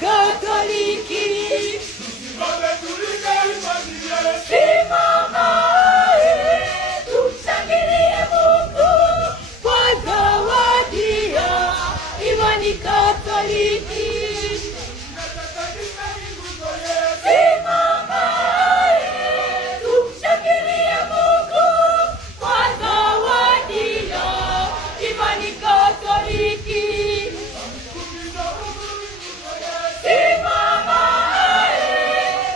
Katoliki. Simama tumshangilie Mungu kwa zawadi ya imani Katoliki. Simama tumshangilie Mungu kwa zawadi ya imani Katoliki. Simama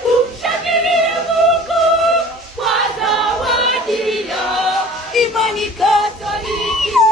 tumshangilie Mungu kwa zawadi ya imani Katoliki.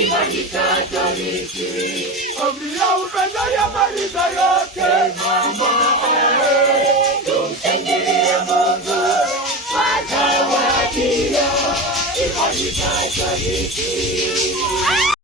Imani Katoliki, amri ya upendo yamaliza yote. Tumshangilie Mungu kwa zawadi ya imani Katoliki.